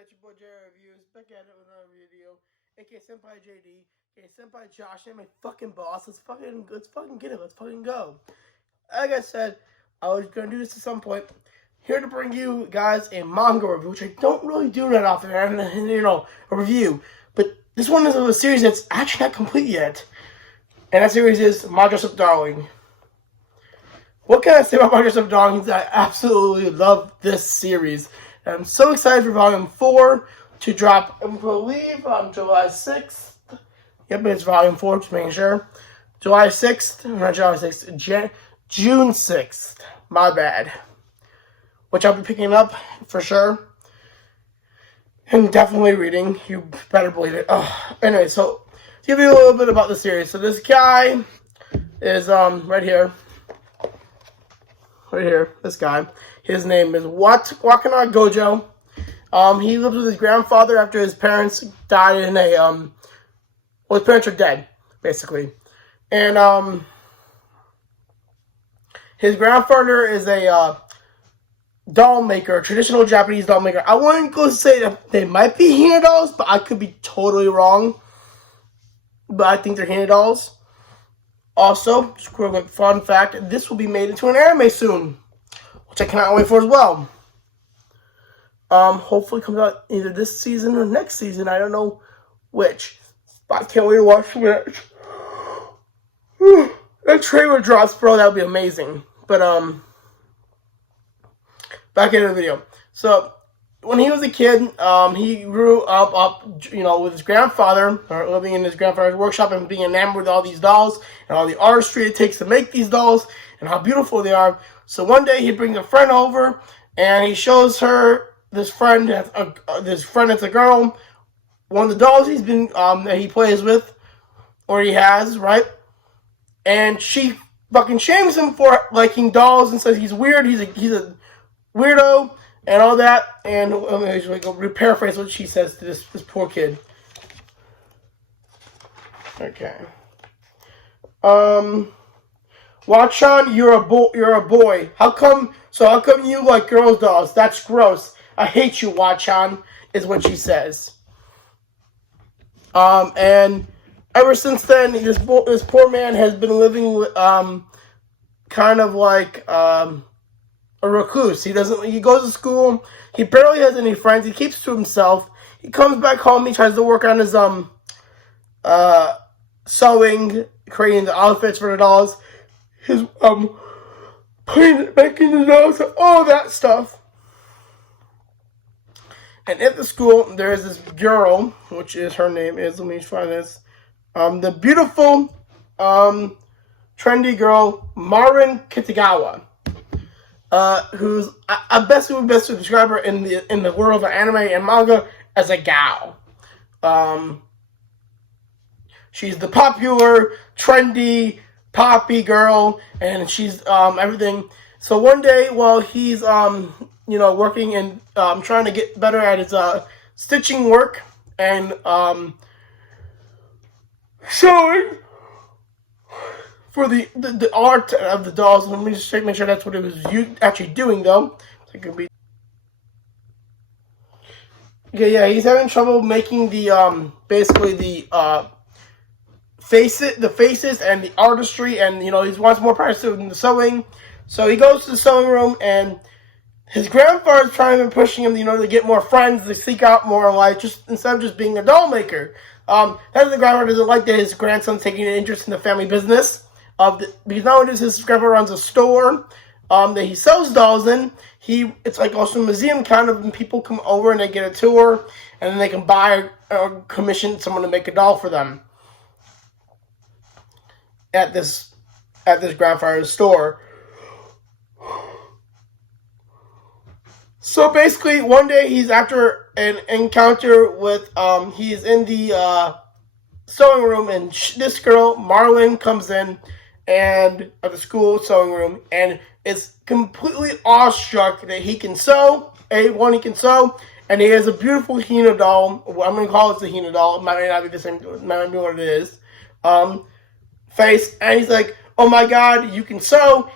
It's your boy Jerry Reviews, back at it with another video. AK Senpai JD, AK Senpai Josh, and my fucking boss. Let's fucking get it. Let's fucking go. Like I said, I was gonna do this at some point. Here to bring you guys a manga review, which I don't really do that often, and you know, a review. But this one is a series that's actually not complete yet, and that series is My Dress Up Darling. What can I say about My Dress Up Darling? I absolutely love this series. I'm so excited for Volume 4 to drop, I believe, on July 6th. Yep, it's Volume 4, just making sure. July 6th, not July 6th, June 6th. My bad. Which I'll be picking up for sure. And definitely reading. You better believe it. Anyway, so to give you a little bit about the series. So this guy is right here. Right here, this guy. His name is Wakana Gojo. He lives with his grandfather after his parents died in a well, his parents are dead, basically. And his grandfather is a doll maker, a traditional Japanese doll maker. I wouldn't go say that they might be Hina dolls, but I could be totally wrong. But I think they're Hina dolls. Also, just a quick fun fact, this will be made into an anime soon, which I cannot wait for as well. Hopefully comes out either this season or next season. I don't know which. But I can't wait to watch it. That trailer drops, bro. That would be amazing. But, back into the video. So, when he was a kid, he grew up, you know, with his grandfather, or living in his grandfather's workshop and being enamored with all these dolls and all the artistry it takes to make these dolls and how beautiful they are. So one day he brings a friend over and he shows her this friend that's a girl, one of the dolls he's been that he plays with, or he has, right? And she fucking shames him for liking dolls and says he's weird, he's a weirdo. And all that, and let me paraphrase what she says to this poor kid. Okay. Watchan, you're a boy. How come you like girls' dolls? That's gross. I hate you, Watchan, is what she says. And ever since then, this poor man has been living with, kind of like, a recluse. He goes to school. He barely has any friends. He keeps to himself. He comes back home. He tries to work on his sewing, creating the outfits for the dolls. His making the dolls, all that stuff. And at the school, there is this girl, which is her name is. Let me find this. The beautiful, trendy girl, Marin Kitagawa. Who's I best would describe her in the world of anime and manga as a gal. She's the popular, trendy, poppy girl, and she's everything. So one day, while he's you know, working and trying to get better at his stitching work and sewing for the art of the dolls. Let me just make sure that's what it was actually doing, though. So it could be. Yeah, he's having trouble making the basically the faces and the artistry, and you know, he wants more practice in the sewing. So he goes to the sewing room, and his grandfather's trying to pushing him, you know, to get more friends, to seek out more life, just instead of just being a doll maker. That's the grandfather doesn't like that his grandson's taking an interest in the family business. Because not only does his grandpa runs a store that he sells dolls in, it's like also a museum kind of, and people come over and they get a tour, and then they can buy or commission someone to make a doll for them at this grandfather's store. So basically, one day he's after an encounter with he's in the sewing room, and this girl Marlon comes in and at the school sewing room and is completely awestruck that he can sew. He can sew, and he has a beautiful Hina doll. I'm gonna call it the Hina doll. It might not be the same. It might not be what it is. Face, and he's like, "Oh my God, you can sew.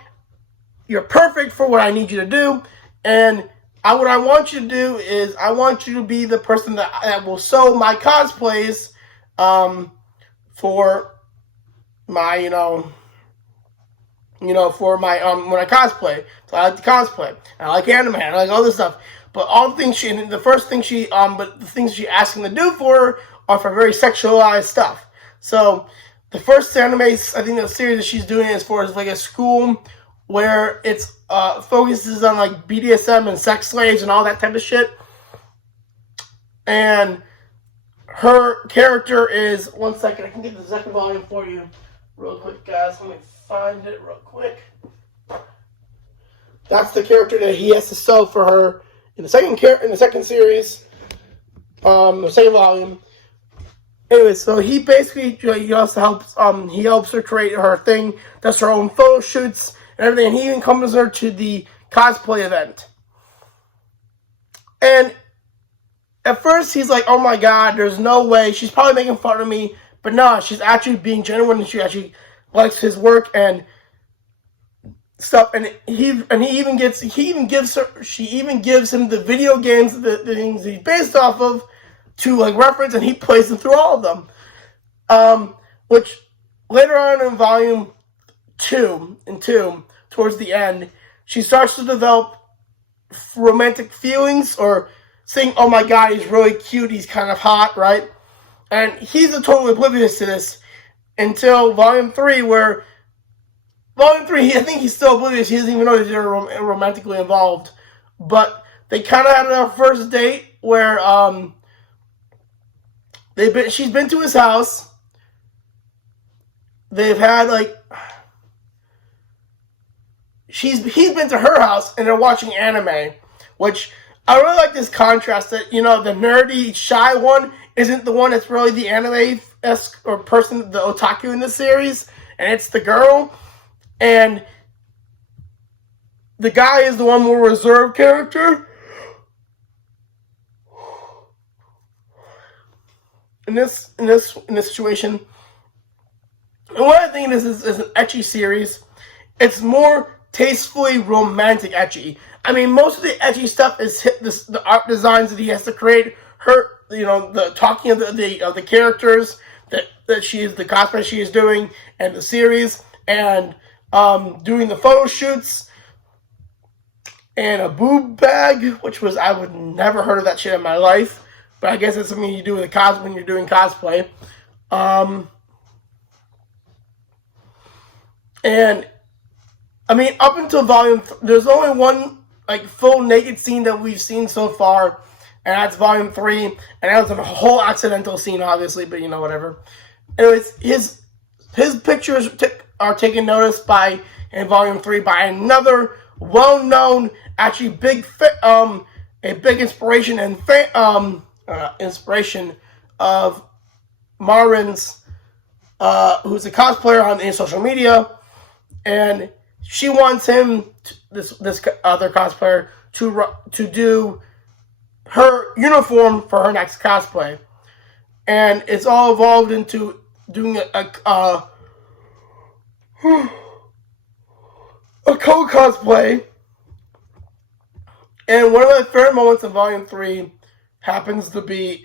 You're perfect for what I need you to do." And what I want you to do is I want you to be the person that will sew my cosplays for my, for my when I cosplay. So I like to cosplay. I like anime. I like all this stuff. But all the things but the things she asks him to do for her are for very sexualized stuff. So the first anime, I think the series that she's doing is for like a school where it's focuses on like BDSM and sex slaves and all that type of shit. And her character is, one second, I can get the second volume for you real quick, guys. Let me find it real quick. That's the character that he has to sew for her in the second series, the second volume. Anyway, so he basically he also helps he helps her create her thing, does her own photo shoots and everything. And he even comes her to the cosplay event. And at first he's like, "Oh my God, there's no way. She's probably making fun of me." But no, she's actually being genuine, and she actually likes his work and stuff. And she even gives him the video games, the things he's based off of, to like reference, and he plays them through all of them. Which later on in volume 2, towards the end, she starts to develop romantic feelings, or saying, "Oh my God, he's really cute, he's kind of hot," right? And he's totally oblivious to this until volume 3, where I think he's still oblivious. He doesn't even know that they're romantically involved. But they kind of had their first date where she's been to his house. They've had like he's been to her house, and they're watching anime, which I really like this contrast that, the nerdy, shy one isn't the one that's really the anime-esque or person, the otaku in the series, and it's the girl. And the guy is the one more reserved character. In this situation. And what I think this is an ecchi series. It's more tastefully romantic ecchi. I mean, most of the ecchi stuff is the art designs that he has to create. The talking of the characters that she is, the cosplay she is doing, and the series, and doing the photo shoots, and a boob bag, which was, I would never heard of that shit in my life, but I guess it's something you do with when you're doing cosplay. And I mean, up until volume, there's only one like full naked scene that we've seen so far, and that's volume 3, and that was a whole accidental scene, obviously, but whatever. Anyways, his pictures are taken notice by in volume 3 by another well-known, actually a big inspiration and inspiration of Marin's, who's a cosplayer on social media, and she wants him, this other cosplayer, to do her uniform for her next cosplay, and it's all evolved into doing a co-cosplay. And one of my favorite moments in volume 3 happens to be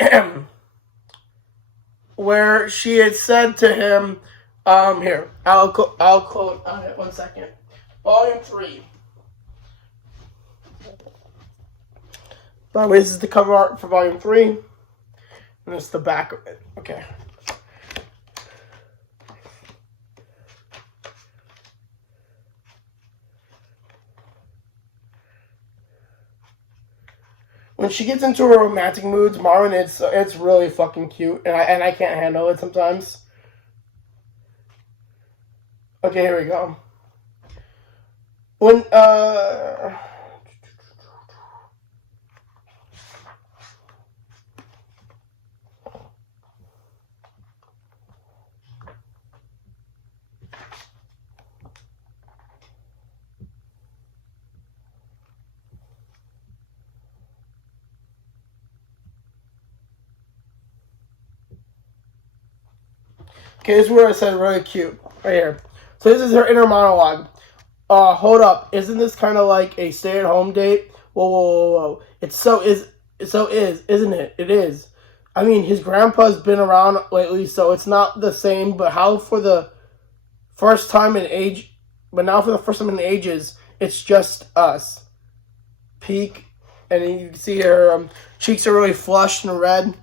where she had said to him, here, I'll quote, 1 second. Volume 3. By the way, this is the cover art for volume 3. And it's the back of it. Okay. When she gets into her romantic moods, Marvin, it's really fucking cute, and I can't handle it sometimes. Okay, here we go. When Okay, this is where I said really cute. Right here. So this is her inner monologue. Hold up. Isn't this kind of like a stay-at-home date? Whoa, whoa, whoa, whoa. Isn't it? It is. I mean, his grandpa's been around lately, so it's not the same, but how for the first time in age, but now for the first time in ages, it's just us. Peek, and you can see her cheeks are really flushed and red.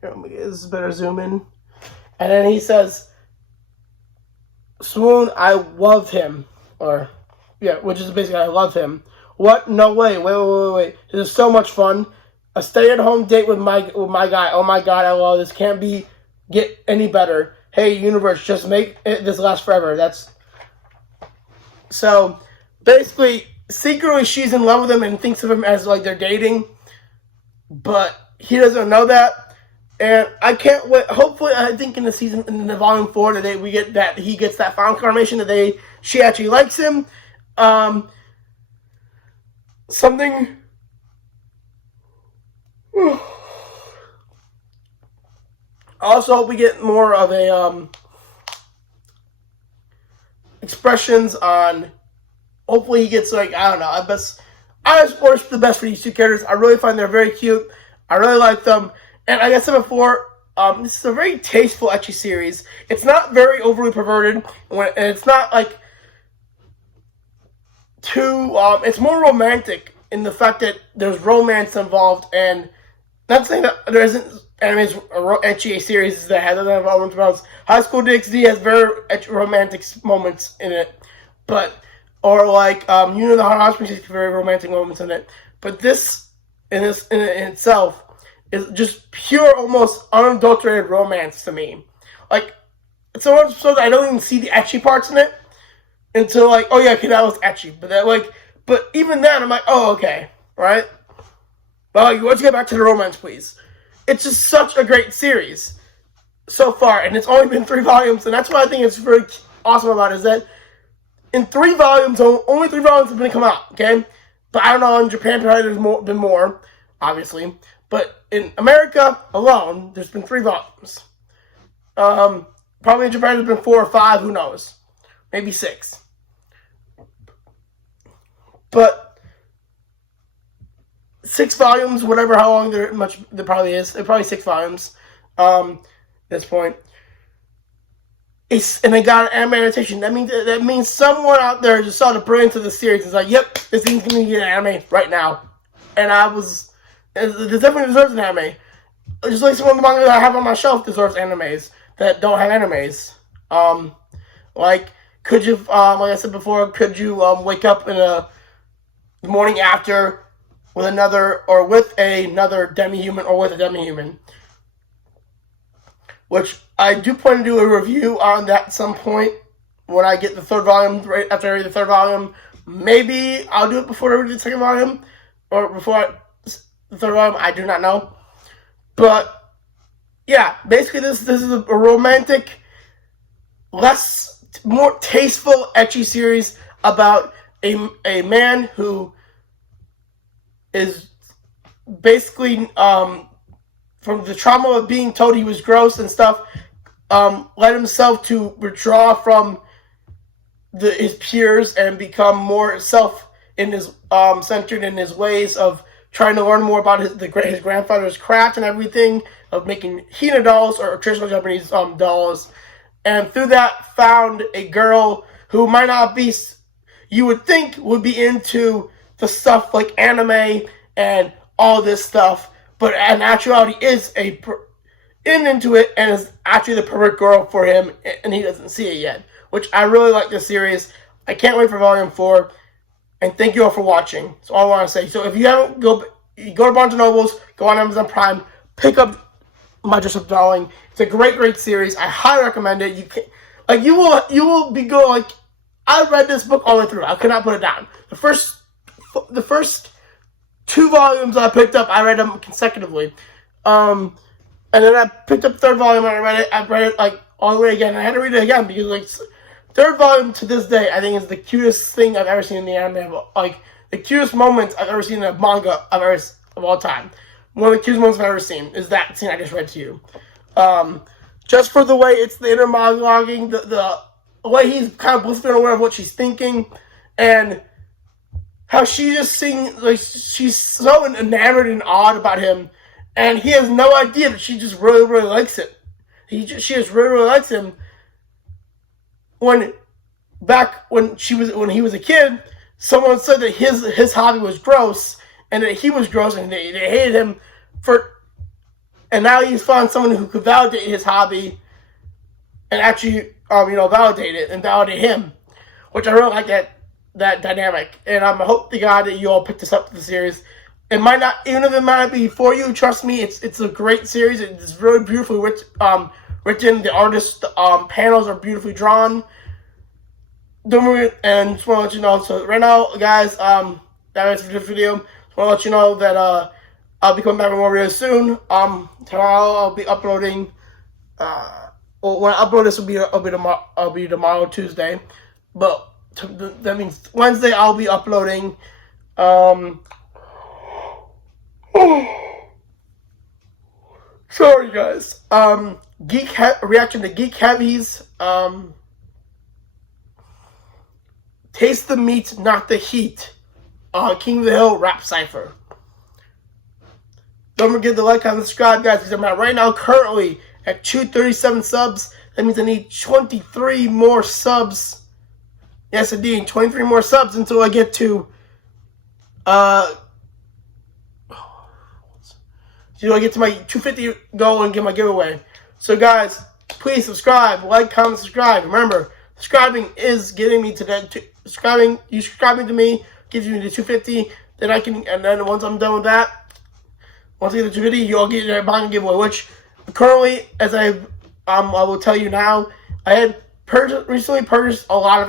Here, let me get this better zoom in. And then he says, Swoon, I love him. Or, yeah, which is basically, I love him. What? No way. Wait. This is so much fun. A stay-at-home date with my guy. Oh my god, I love this. Can't get any better. Hey, universe, just make this last forever. So, basically, secretly she's in love with him and thinks of him as, like, they're dating. But he doesn't know that. And I can't wait. Hopefully, I think in the volume 4, that we get that he gets that final confirmation that she actually likes him. Something. Also, hope we get more of a expressions on. Hopefully, he gets like I don't know. I just wish the best for these two characters. I really find they're very cute. I really like them. And like I said before, this is a very tasteful ecchi series. It's not very overly perverted, and it's not like too. It's more romantic in the fact that there's romance involved, and not saying that there isn't animes or ecchi series that have romance. High School DxD has very romantic moments in it, but the Hot Hospital has very romantic moments in it. But this in itself is just pure, almost unadulterated romance to me. Like, it's so much so that I don't even see the ecchi parts in it until like, oh yeah, okay, that was ecchi. But even then, I'm like, oh okay, right? But like, let's get back to the romance, please. It's just such a great series so far, and it's only been 3 volumes, and that's what I think is really awesome about it, is that in 3 volumes, only 3 volumes have been come out, okay? But I don't know, in Japan, probably there's been more, obviously. But in America alone, there's been 3 volumes. Probably in Japan there's been 4 or 5, who knows? Maybe 6. But 6 volumes, whatever, how long there probably is. There probably 6 volumes at this point. And they got an anime adaptation. That means someone out there just saw the brilliance of the series and is like, yep, this thing's going to get an anime right now. And it definitely deserves an anime. Just like some of the manga that I have on my shelf deserves animes that don't have animes. Could you, like I said before, could you wake up in the morning after with another demi-human or with a demi-human? Which I do plan to do a review on that at some point when I get the 3rd volume, right after I read the 3rd volume. Maybe I'll do it before I read the 2nd volume, or before the 3rd volume, I do not know. But, yeah, basically this is a romantic, more tasteful ecchi series about a man who is basically, from the trauma of being told he was gross and stuff, led himself to withdraw from his peers and become more centered in his ways of trying to learn more about his grandfather's craft and everything, of making Hina dolls, or traditional Japanese dolls. And through that, found a girl who might not be, you would think would be into the stuff like anime and all this stuff, but in actuality is into it and is actually the perfect girl for him, and he doesn't see it yet. Which I really like this series. I can't wait for volume 4. And thank you all for watching. That's all I want to say. So if you haven't, go to Barnes & Nobles, go on Amazon Prime, pick up My Dress Up Darling. It's a great, great series. I highly recommend it. You will be I read this book all the way through. I could not put it down. The first 2 volumes I picked up, I read them consecutively. And then I picked up the 3rd volume and I read it all the way again. I had to read it again because 3rd volume to this day, I think, is the cutest thing I've ever seen in the anime. The cutest moments I've ever seen in a manga of all time. One of the cutest moments I've ever seen is that scene I just read to you. just for the way it's the inner monologuing, the way he's kind of blissfully unaware of what she's thinking, and how she just sings, like, she's so enamored and awed about him, and he has no idea that she just really, really likes him. She just really, really likes him. When he was a kid, someone said that his hobby was gross, and that he was gross, and they hated him for. And now he's found someone who could validate his hobby, and actually, validate it and validate him, which I really like that dynamic. And I hope to God that you all pick this up to the series. It might not, even if it might not be for you, trust me, it's a great series. It's really beautifully written. The artist panels are beautifully drawn. And just want to let you know. So right now, guys, that is for this video. Just want to let you know that I'll be coming back with more videos soon. Tomorrow I'll be uploading. Well, when I upload this, I'll be tomorrow, Tuesday. But that means Wednesday I'll be uploading. Sorry, guys. Reaction to Geek Heavy's Taste the Meat, Not the Heat. King of the Hill rap cipher. Don't forget to like, comment, subscribe, guys, because I'm at right now currently at 237 subs. That means I need 23 more subs. Yes, indeed, 23 more subs until I get to my 250 goal and get my giveaway. So, guys, please subscribe, like, comment, subscribe. Remember, subscribing is getting me to that. Subscribing to me gives you the 250. Then I can, and then once I'm done with that, once I get the 250, you all get your manga giveaway. Which currently, as I will tell you now, I had recently purchased a lot of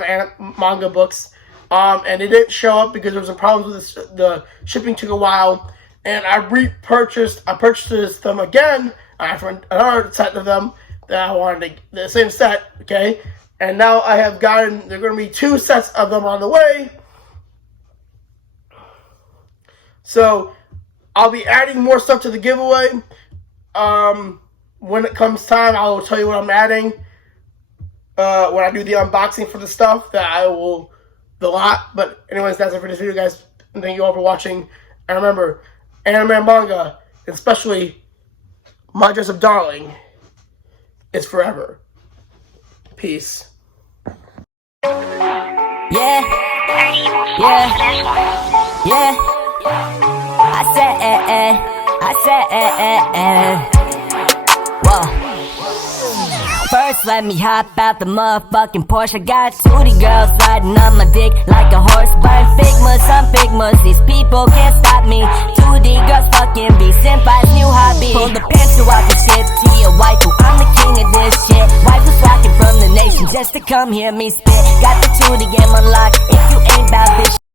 manga books, and they didn't show up because there was some problems with the shipping took a while, and I purchased them again for another set of them that I wanted, the same set, okay, and now I have gotten, there are going to be 2 sets of them on the way, so I'll be adding more stuff to the giveaway. When it comes time, I will tell you what I'm adding. When I do the unboxing for the stuff, the lot. But anyways, that's it for this video, guys. And thank you all for watching. And remember, anime and manga, especially My Dress Up Darling, is forever. Peace. Yeah. I said, whoa. First, let me hop out the motherfucking Porsche. Got 2D girls riding on my dick like a horse. Burn Figmas on Figmas, these people can't stop me. 2D girls fucking be senpai's new hobby. Pull the pencil out the shit to your waifu, I'm the king of this shit. Waifu's rocking from the nation just to come hear me spit. Got the 2D game unlocked if you ain't about this shit.